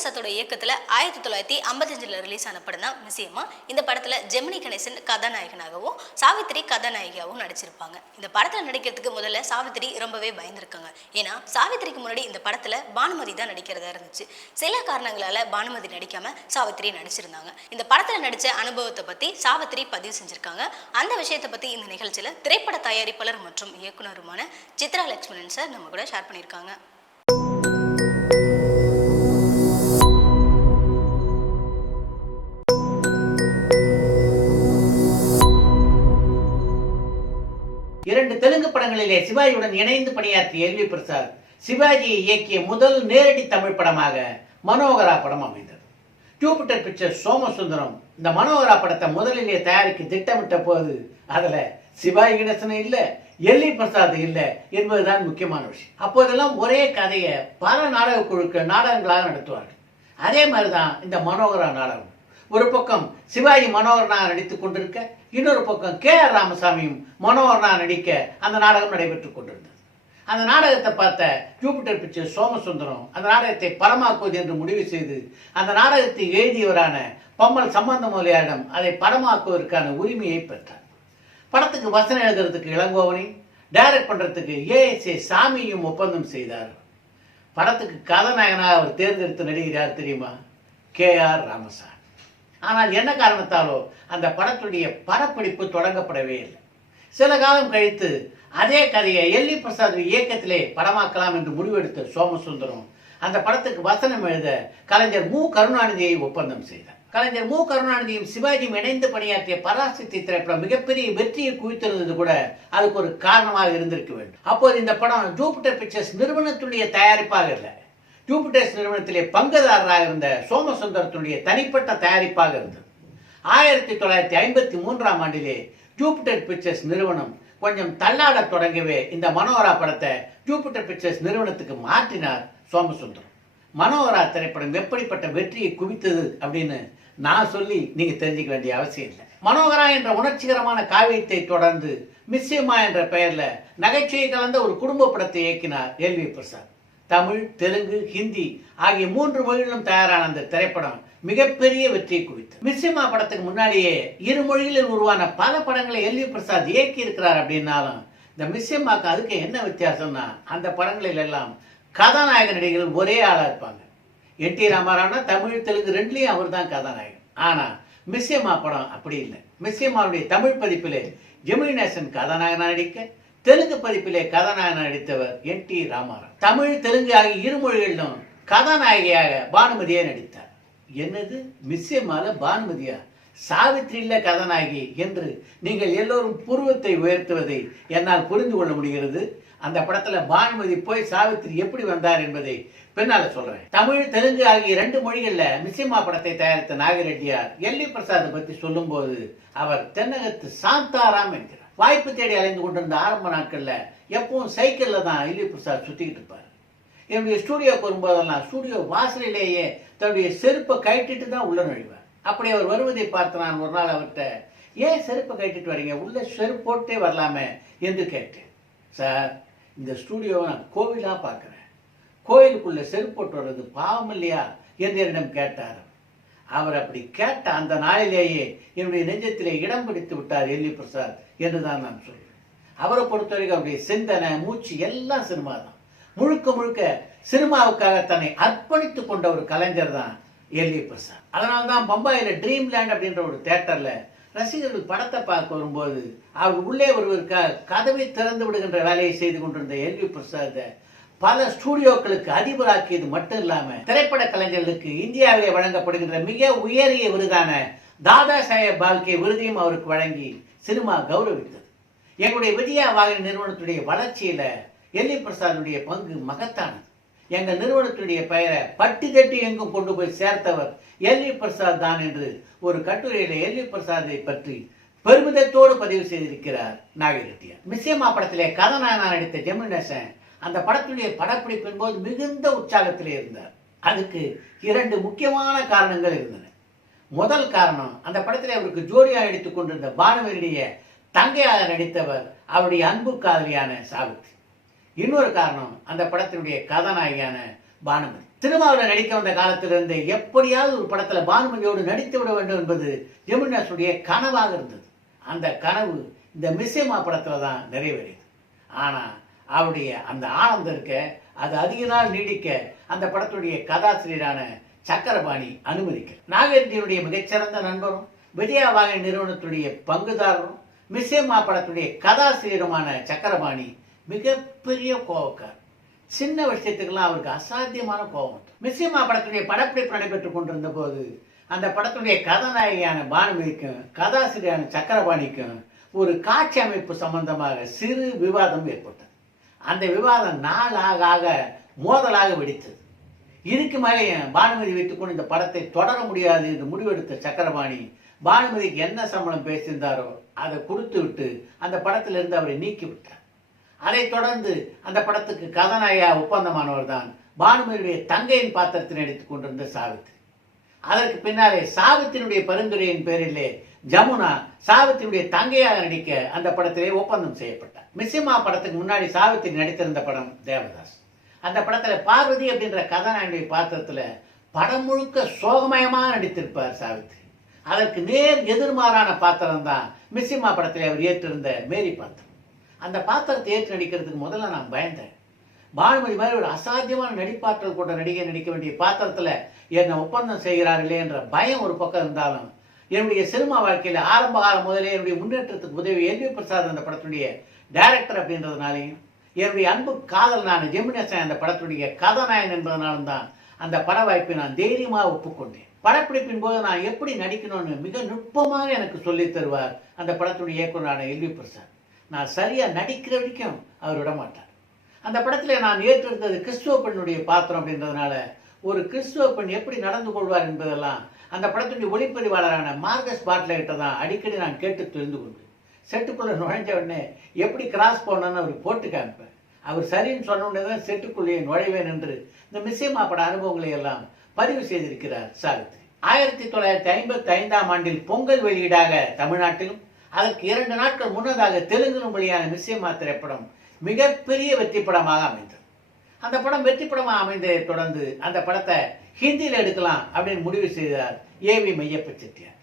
பிரசாத்தோட இயக்கத்துல 1955 ரிலீஸ் ஆன படம் தான் மிசியம்மா. இந்த படத்துல ஜெமினி கணேசன் கதாநாயகனாகவும் சாவித்திரி கதாநாயகியாகவும் நடிச்சிருப்பாங்க. இந்த படத்துல நடிக்கிறதுக்கு முதல்ல சாவித்திரி ரொம்பவே பயந்துருக்காங்க. ஏன்னா சாவித்திரிக்கு முன்னாடி இந்த படத்துல பானுமதி தான் நடிக்கிறதா இருந்துச்சு. சில காரணங்களால பானுமதி நடிக்காம சாவித்திரி நடிச்சிருந்தாங்க. இந்த படத்துல நடிச்ச அனுபவத்தை பத்தி சாவித்திரி பதிவு செஞ்சிருக்காங்க. அந்த விஷயத்தை பத்தி இந்த நிகழ்ச்சியில திரைப்பட தயாரிப்பாளர் மற்றும் இயக்குனருமான சித்ரா லட்சுமணன் சார் நம்ம கூட ஷேர் பண்ணியிருக்காங்க. இரண்டு தெலுங்கு படங்களிலே சிவாஜியுடன் இணைந்து பணியாற்றிய எல்வி பிரசாத் சிவாஜியை இயக்கிய முதல் நேரடி தமிழ் படமாக மனோகரா படம் அமைந்தது. ஜூபிட்டர் பிக்சர்ஸ் சோமசுந்தரம் இந்த மனோகரா படத்தை முதலிலே தயாரிக்க திட்டமிட்ட போது அதுல சிவாஜி கணேசன் இல்ல, எல்வி பிரசாத் இல்ல என்பதுதான் முக்கியமான விஷயம். அப்போதெல்லாம் ஒரே கதையை பல நாடக குழுக்கள் நாடகங்களாக நடத்துவார்கள். அதே மாதிரிதான் இந்த மனோகரா நாடகம். ஒரு பக்கம் சிவாஜி மனோகரனாக நடித்துக் கொண்டிருக்க, இன்னொரு பக்கம் KR ராமசாமியும் மனோகரனாக நடிக்க அந்த நாடகம் நடைபெற்றுக் கொண்டிருந்தது. அந்த நாடகத்தை பார்த்த ஜூபிட்டர் பிக்சர்ஸ் சோமசுந்தரம் அந்த நாடகத்தை படமாக்குவது என்று முடிவு செய்து அந்த நாடகத்தை எழுதியவரான பம்மல் சம்பந்த முதலியாரிடம் அதை படமாக்குவதற்கான உரிமையை பெற்றார். படத்துக்கு வசனம் எழுதுறதுக்கு இளங்கோவனை, டைரக்ட் பண்றதுக்கு ASA சாமியும் ஒப்பந்தம் செய்தார். படத்துக்கு கதாநாயகனாக அவர் தேர்ந்தெடுத்த நடிகர் யார் தெரியுமா? KR ராமசாமி. ஆனால் என்ன காரணத்தாலோ அந்த படத்துடைய படப்பிடிப்பு தொடங்கப்படவே இல்லை. சில காலம் கழித்து அதே கதையை எல்வி பிரசாத் இயக்கத்திலே படமாக்கலாம் என்று முடிவெடுத்த சோமசுந்தரம் அந்த படத்துக்கு வசனம் எழுத கலைஞர் மு கருணாநிதியை ஒப்பந்தம் செய்தார். கலைஞர் மு கருணாநிதியும் சிவாஜியும் இணைந்து பணியாற்றிய பராசக்தி திரைப்படம் மிகப்பெரிய வெற்றியை குவித்திருந்தது கூட அதுக்கு ஒரு காரணமாக இருந்திருக்க வேண்டும். அப்போது இந்த படம் ஜூபிட்டர் பிக்சர்ஸ் நிறுவனத்துடைய தயாரிப்பாக இல்லை, ஜூபிட்டர்ஸ் நிறுவனத்திலே பங்குதாரராக இருந்த சோமசுந்தரத்துடைய தனிப்பட்ட தயாரிப்பாக இருந்தது. 1953ஆம் ஆண்டிலே ஜூபிட்டர் பிக்சர்ஸ் நிறுவனம் கொஞ்சம் தள்ளாட தொடங்கவே இந்த மனோகரா படத்தை ஜூபிட்டர் பிக்சர்ஸ் நிறுவனத்துக்கு மாற்றினார் சோமசுந்தரம். மனோகரா திரைப்படம் எப்படிப்பட்ட வெற்றியை குவித்தது அப்படின்னு நான் சொல்லி நீங்க தெரிஞ்சுக்க வேண்டிய அவசியம் இல்லை. மனோகரா என்ற உணர்ச்சிகரமான காவியத்தை தொடர்ந்து மிஸ்யம்மா என்ற பெயர்ல நகைச்சுவை கலந்த ஒரு குடும்ப படத்தை இயக்கினார் எல்வி பிரசாத். தமிழ், தெலுங்கு, ஹிந்தி ஆகிய 3 மொழிகளிலும் தயாரான அந்த திரைப்படம் மிகப்பெரிய வெற்றியை குவித்தது. மிஸ்யம்மா படத்துக்கு முன்னாடியே 2 மொழிகளில் உருவான பல படங்களை எல்வி பிரசாத் இயக்கி இருக்கிறார். அப்படின்னாலும் இந்த மிஸ்யம்மாக்கு அதுக்கு என்ன வித்தியாசம்னா, அந்த படங்களில் எல்லாம் கதாநாயக நடிகர்கள் ஒரே ஆளா இருப்பாங்க. NT ராமாராவனா தமிழ், தெலுங்கு 2லயும் அவர் தான் கதாநாயகன். ஆனா மிஸ்யம்மா படம் அப்படி இல்லை. மிஸ்யம்மாவுடைய தமிழ் பதிப்பிலே ஜெமினி கணேசன் கதாநாயகனா நடிக்க, தெலுங்கு பதிப்பிலே கதாநாயகன் நடித்தவர் NT ராமாராவ். தமிழ், தெலுங்கு ஆகிய 2 மொழிகளிலும் கதாநாயகியாக பானுமதியை நடித்தார். என்னது, மிஸ்யம்மால பானுமதியா? சாவித்திரியில கதாநாயகி என்று நீங்கள் எல்லோரும் புருவத்தை உயர்த்துவதை என்னால் புரிந்து கொள்ள முடிகிறது. அந்த படத்துல பானுமதி போய் சாவித்திரி எப்படி வந்தார் என்பதை பின்னால சொல்றேன். தமிழ், தெலுங்கு ஆகிய 2 மொழிகள்ல மிஸ்யம்மா படத்தை தயாரித்த நாகரெட்டியார் எல்வி பிரசாத் பற்றி சொல்லும் போது அவர் தென்னகத்து சாந்தாராம் என்கிறார். வாய்ப்பு தேடி அலைந்து கொண்டிருந்த ஆரம்ப நாட்கள்ல எப்பவும் சைக்கிள்ல தான் எல்வி பிரசாத் சுத்திக்கிட்டு இருப்பார். என்னுடைய ஸ்டூடியோக்கு வரும்போதெல்லாம் ஸ்டூடியோ வாசலிலேயே தன்னுடைய செருப்பை கட்டிட்டு தான் உள்ள நுழைவார். அப்படி அவர் வருவதை பார்த்து நான் ஒரு நாள் அவர்கிட்ட, ஏன் செருப்பை கட்டிட்டு வரீங்க, உள்ள செருப்பு போட்டே வரலாமே என்று கேட்டேன். சார், இந்த ஸ்டூடியோவை நான் கோவிலா பார்க்கிறேன், கோயிலுக்குள்ள செருப்பு போட்டு வர்றது பாவம் இல்லையா என்று என்னிடம் கேட்டார். அவர் அப்படி கேட்ட அந்த நாளிலேயே என்னுடைய நெஞ்சத்திலே இடம் பிடித்து விட்டார் எல்வி பிரசாத் என்றுதான் நான் சொல்றேன். அவரை பொறுத்தவரைக்கும் அவருடைய சிந்தனை, மூச்சு எல்லாம் சினிமா தான். முழுக்க முழுக்க சினிமாவுக்காக தன்னை அர்ப்பணித்துக் கொண்ட ஒரு கலைஞர் தான் எல்வி பிரசாத். அதனால்தான் பம்பாயில ட்ரீம்லேண்ட் அப்படின்ற ஒரு தியேட்டர்ல ரசிகர்கள் படத்தை பார்க்க வரும்போது அவர் உள்ளே வருவதற்காக கதவை திறந்து விடுகின்ற வேலையை செய்து கொண்டிருந்த எல்வி பிரசாத் பல ஸ்டூடியோக்களுக்கு அதிபராக்கியது மட்டும் இல்லாம திரைப்பட கலைஞர்களுக்கு இந்தியாவிலே வழங்கப்படுகின்ற மிக உயரிய விருதான தாதா சாஹேப் பால்கே விருதையும் அவருக்கு வழங்கி சினிமா கௌரவித்தது. எங்களுடைய விஜயா வாகன நிறுவனத்துடைய வளர்ச்சியில எல்வி பிரசாதுடைய பங்கு மகத்தானது. எங்கள் நிறுவனத்துடைய பெயரை பட்டி தட்டி எங்கும் கொண்டு போய் சேர்த்தவர் எல்வி பிரசாத் தான் என்று ஒரு கட்டுரையில எல்வி பிரசாதை பற்றி பெருமிதத்தோடு பதிவு செய்திருக்கிறார் நாகரெட்டியார். மிஸ்யம்மா படத்திலே கதாநாயகனாக நடித்த ஜெமினி கணேசன் அந்த படத்துடைய படப்பிடிப்பின் போது மிகுந்த உற்சாகத்திலே இருந்தார். அதுக்கு 2 முக்கியமான காரணங்கள் இருந்தன. முதல் காரணம், அந்த படத்திலே அவருக்கு ஜோடியாக நடித்துக் கொண்டிருந்த பானுமதியுடைய தங்கையாக நடித்தவர் அவருடைய அன்பு காதலியான சாவித்ரி. இன்னொரு காரணம், அந்த படத்தினுடைய கதாநாயகியான பானுமதி. சினிமாவில் நடிக்க வந்த காலத்திலிருந்து எப்படியாவது ஒரு படத்துல பானுமதியோடு நடித்து விட வேண்டும் என்பது ஜெமினிதாஸுடைய கனவாக இருந்தது. அந்த கனவு இந்த மிஸ்ஸேமா படத்துல தான் நிறைவேறியது. ஆனா அவருடைய அந்த ஆனந்தம் இருக்க, அது அதிக நாள் நீடிக்க அந்த படத்துடைய கதாசிரியரான சக்கரபாணி அனுமதிக்க. நாகேந்திரனுடைய மிகச்சிறந்த நண்பரும் விஜயா வாகன நிறுவனத்துடைய பங்குதாரரும் மிஸ்ஸேமா படத்துடைய கதாசிரியருமான சக்கரபாணி மிகப்பெரிய கோபக்கார். சின்ன விஷயத்துக்கெல்லாம் அவருக்கு அசாத்தியமான கோபம். மிஸ்ஸேமா படத்துடைய படப்பிடிப்பு நடைபெற்றுக் கொண்டிருந்த போது அந்த படத்துடைய கதாநாயகியான பானுமதிக்கும் கதாசிரியரான சக்கரபாணிக்கும் ஒரு காட்சி அமைப்பு சம்பந்தமாக சிறு விவாதம் ஏற்பட்டது. அந்த விவாதம் நாளாக ஆக மோதலாக வெடித்தது. இதுக்கு மேலே பானுமதி வைத்துக்கொண்டு இந்த படத்தை தொடர முடியாது என்று முடிவெடுத்த சக்கரபாணி பானுமதிக்கு என்ன சம்பளம் பேசியிருந்தாரோ அதை கொடுத்து விட்டு அந்த படத்திலிருந்து அவரை நீக்கி விட்டார். அதைத் தொடர்ந்து அந்த படத்துக்கு கதாநாயகா ஒப்பந்தமானவர் தான் பானுமதியுடைய தங்கையின் பாத்திரத்தில் நடித்துக் கொண்டிருந்த சாவித்திரி. அதற்கு பின்னாலே சாவித்திரியுடைய பரிந்துரையின் பேரிலே ஜமுனா சாவித்திரியுடைய தங்கையாக நடிக்க அந்த படத்திலே ஒப்பந்தம் செய்யப்பட்டார். மிஸ்ஸேமா படத்துக்கு முன்னாடி சாவித்திரி நடித்திருந்த படம் தேவதாஸ். அந்த படத்துல பார்வதி அப்படின்ற கதாநாயகியுடைய பாத்திரத்துல படம் முழுக்க சோகமயமாக நடித்திருப்பார் சாவித்திரி. அதற்கு நேர் எதிர்மாறான பாத்திரம் தான் மிஸ்ஸேமா படத்திலே அவர் ஏற்றிருந்த மேரி பாத்திரம். அந்த பாத்திரத்தை ஏற்று நடிக்கிறதுக்கு முதல்ல நான் பயந்தேன். பானுமதி மாதிரி ஒரு அசாத்தியமான நடிப்பாற்றல் கொண்ட நடிகை நடிக்க வேண்டிய பாத்திரத்துல என்னை ஒப்பந்தம் செய்கிறார்களே என்ற பயம் ஒரு பக்கம் இருந்தாலும், என்னுடைய சினிமா வாழ்க்கையில ஆரம்ப காலம் முதலே என்னுடைய முன்னேற்றத்துக்கு உதவி எல்வி பிரசாத் அந்த படத்துடைய டைரக்டர் அப்படின்றதுனாலையும், என்னுடைய அன்பு காதலனான ஜெமினிதாஸ் அந்த படத்துடைய கதாநாயகன் என்பதனாலும் தான் அந்த பட வாய்ப்பை நான் தைரியமாக ஒப்புக்கொண்டேன். படப்பிடிப்பின் போது நான் எப்படி நடிக்கணும்னு மிக நுட்பமாக எனக்கு சொல்லித் தருவார் அந்த படத்துடைய இயக்குனரான எல்வி பிரசாத். நான் சரியா நடிக்கிற வரைக்கும் அவர் விட மாட்டார். அந்த படத்துல நான் ஏற்றிருந்தது கிறிஸ்துவ பெண்ணுடைய பாத்திரம் அப்படின்றதுனால ஒரு கிறிஸ்துவ பெண் எப்படி நடந்து கொள்வார் என்பதெல்லாம் அந்த படத்துடைய ஒளிப்பதிவாளரான மார்கஸ் பாட்ல கிட்ட தான் அடிக்கடி நான் கேட்டு தெரிந்து கொண்டு செட்டுக்குள்ள நுழைஞ்ச உடனே எப்படி கிராஸ் போனோன்னு அவர் போட்டு காமிப்பேன். அவர் சரின்னு சொன்ன உடனே தான் செட்டுக்குள்ளேயே நுழைவேன் என்று இந்த மிஸ்ஸேமா பட அனுபவங்களை எல்லாம் பதிவு செய்திருக்கிறார் சாவித்ரி. 1955ஆம் ஆண்டில் பொங்கல் வெளியீடாக தமிழ்நாட்டிலும் அதற்கு 2 நாட்கள் முன்னதாக தெலுங்கிலும் வெளியான மிஸ்ஸேமா திரைப்படம் மிகப்பெரிய வெற்றி படமாக அமைந்தது. அந்த படம் வெற்றி படமாக அமைந்ததை தொடர்ந்து அந்த படத்தை ஹிந்தியில் எடுக்கலாம் அப்படின்னு முடிவு செய்தார் ஏவி மையப்ப செட்டியார்.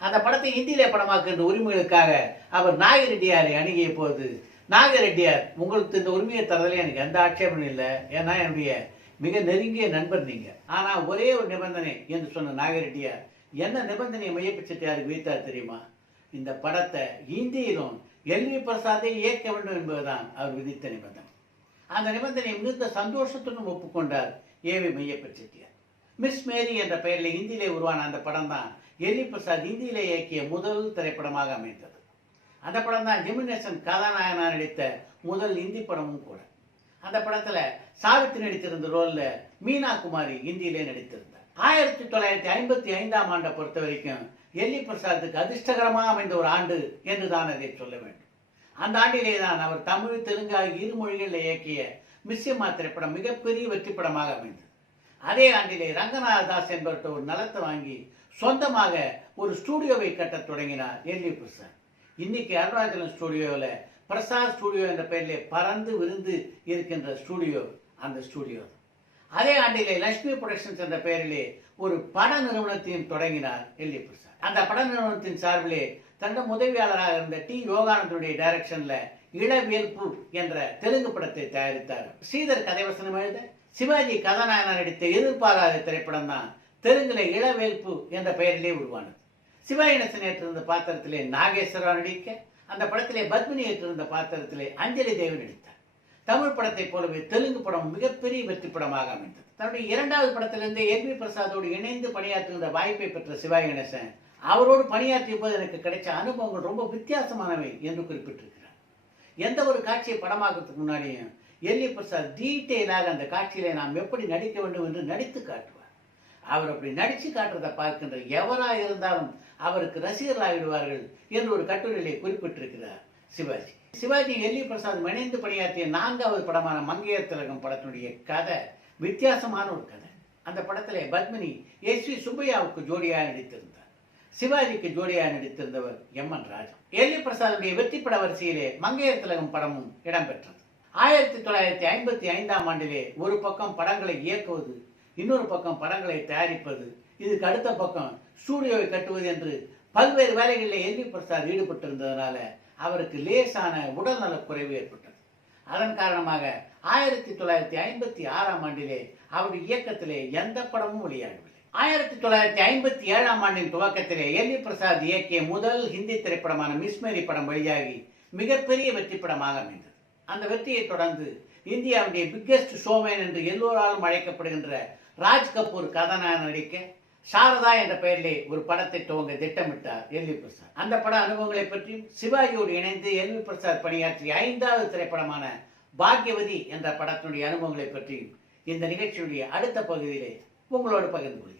அந்த படத்தை ஹிந்தியிலே படமாக்குகின்ற உரிமைகளுக்காக அவர் நாகரெட்டியாரை அணுகிய போது, நாகரெட்டியார் உங்களுக்கு இந்த உரிமையை தரதிலே எனக்கு எந்த ஆட்சேபமும் இல்லை, ஏன்னா என்னுடைய மிக நெருங்கிய நண்பர் நீங்க, ஆனா ஒரே ஒரு நிபந்தனை என்று சொன்ன நாகரெட்டியார் என்ன நிபந்தனையை மையப்ப செட்டியாருக்கு வைத்தார் தெரியுமா? இந்த படத்தை ஹிந்தியிலும் எல்வி பிரசாத்தை இயக்க வேண்டும் என்பதுதான் அவர் விதித்த நிபந்தனை. அந்த நிபந்தனை மிகுந்த சந்தோஷத்துடன் ஒப்புக்கொண்டார் ஏவி மையப்ப செட்டியார். மிஸ் மேரி என்ற பெயரில் ஹிந்தியிலே உருவான அந்த படம் தான் எல்வி பிரசாத் ஹிந்தியிலே இயக்கிய முதல் திரைப்படமாக அமைந்தது. அந்த படம் தான் ஜெமினிதாசன் கதாநாயகனாக நடித்த முதல் ஹிந்தி படமும் கூட. அந்த படத்துல சாவித்ரி நடித்திருந்த ரோல்ல மீனா குமாரி ஹிந்தியிலே நடித்திருந்தார். 1955ஆம் ஆண்டை பொறுத்த வரைக்கும் எல்வி பிரசாத்துக்கு அதிர்ஷ்டகரமாக அமைந்த ஒரு ஆண்டு என்று தான் அதை சொல்ல வேண்டும். அந்த ஆண்டிலே தான் அவர் தமிழ் தெலுங்கு ஆகிய 2 மொழிகளில் இயக்கிய மிஸ்ஸேமா திரைப்படம் மிகப்பெரிய வெற்றி படமாக அமைந்தது. அதே ஆண்டிலே ரங்கநாததாஸ் என்பவர்கிட்ட ஒரு நிலத்தை வாங்கி சொந்தமாக ஒரு ஸ்டூடியோவை கட்ட தொடங்கினார் எல்வி பிரசாத். இன்னைக்கு அருணாச்சலம் ஸ்டூடியோவில் பிரசாத் ஸ்டூடியோ என்ற பெயரிலே பறந்து விருந்து இருக்கின்ற ஸ்டூடியோ அந்த ஸ்டூடியோ. அதே ஆண்டிலே லட்சுமி புரொடக்ஷன்ஸ் என்ற பெயரிலே ஒரு பட நிறுவனத்தையும் தொடங்கினார் எல்வி பிரசாத். அந்த பட நிறுவனத்தின் சார்பிலே தன்னுடைய உதவியாளராக இருந்த டி யோகானந்தனுடைய டைரக்ஷன்ல இளவேல்பு என்ற தெலுங்கு படத்தை தயாரித்தார். ஸ்ரீதர் கதைவசனம் எழுத சிவாஜி கதாநாயகனாக நடித்த எதிர்பாராத திரைப்படம் தான் தெலுங்குல இளவேல்பு என்ற பெயரிலே உருவானது. சிவாஜி கணேசன் ஏற்றிருந்த பாத்திரத்திலே நாகேஸ்வரராவ் நடிக்க, அந்த படத்திலே பத்மினி ஏற்றிருந்த பாத்திரத்திலே அஞ்சலி தேவி நடித்தார். தமிழ் படத்தை போலவே தெலுங்கு படம் மிகப்பெரிய வெற்றி படமாக அமைந்தது. தன்னுடைய 2வது படத்திலிருந்து எல்வி பிரசாதோடு இணைந்து பணியாற்றுகின்ற வாய்ப்பை பெற்ற சிவாஜி கணேசன் அவரோடு பணியாற்றிய போது எனக்கு கிடைச்ச அனுபவங்கள் ரொம்ப வித்தியாசமானவை என்று குறிப்பிட்டிருக்கிறார். எந்த ஒரு காட்சியை படமாக்குறதுக்கு முன்னாடியும் எல்வி பிரசாத் டீட்டெயிலாக அந்த காட்சியிலே நாம் எப்படி நடிக்க வேண்டும் என்று நடித்து காட்டுவார். அவர் அப்படி நடிச்சு காட்டுறதை பார்க்கின்ற எவராக இருந்தாலும் அவருக்கு ரசிகர்களாகிடுவார்கள் என்று ஒரு கட்டுரையிலே குறிப்பிட்டிருக்கிறார் சிவாஜி. சிவாஜி எல்வி பிரசாத் இணைந்து பணியாற்றிய 4வது படமான மங்கையர் திலகம் படத்தினுடைய கதை வித்தியாசமான ஒரு கதை. அந்த படத்திலே பத்மினி எஸ் வி சுப்பையாவுக்கு ஜோடியாக நடித்திருந்தார். சிவாஜிக்கு ஜோடியாக நடித்திருந்தவர் எம்என் ராஜா. எல்வி பிரசாதுடைய வெற்றி பட வரிசையிலே மங்கையர் திலகம் படமும் இடம்பெற்றது. 1955ஆம் ஆண்டிலே ஒரு பக்கம் படங்களை இயக்குவது இன்னொரு பக்கம் படங்களை தயாரிப்பது, இதுக்கு அடுத்த பக்கம் ஸ்டூடியோவை கட்டுவது என்று பல்வேறு வேலைகளில் எல்வி பிரசாத் ஈடுபட்டிருந்ததனால அவருக்கு லேசான உடல்நலக் குறைவு ஏற்பட்டது. அதன் காரணமாக 1956ஆம் ஆண்டிலே அவருடைய இயக்கத்திலே எந்த படமும் வெளியாகவில்லை. 1957ஆம் ஆண்டின் துவக்கத்திலே எல்வி பிரசாத் இயக்கிய முதல் ஹிந்தி திரைப்படமான மிஸ் மேரி படம் வெளியாகி மிகப்பெரிய வெற்றி படமாக அமைந்தது. அந்த வெற்றியை தொடர்ந்து இந்தியாவுடைய பிக்கெஸ்ட் ஷோமேன் என்று எல்லோராலும் அழைக்கப்படுகின்ற ராஜ் கபூர் கதாநாயகன் நடிக்க சாரதா என்ற பெயரிலே ஒரு படத்தை துவங்க திட்டமிட்டார் எல்வி பிரசாத். அந்த பட அனுபவங்களை பற்றியும் சிவாஜியோடு இணைந்து எல்வி பிரசாத் பணியாற்றிய 5வது திரைப்படமான பாக்யவதி என்ற படத்தினுடைய அனுபவங்களை பற்றியும் இந்த நிகழ்ச்சியுடைய அடுத்த பகுதியிலே உங்களோடு பகிர்ந்து கொள்கிறேன்.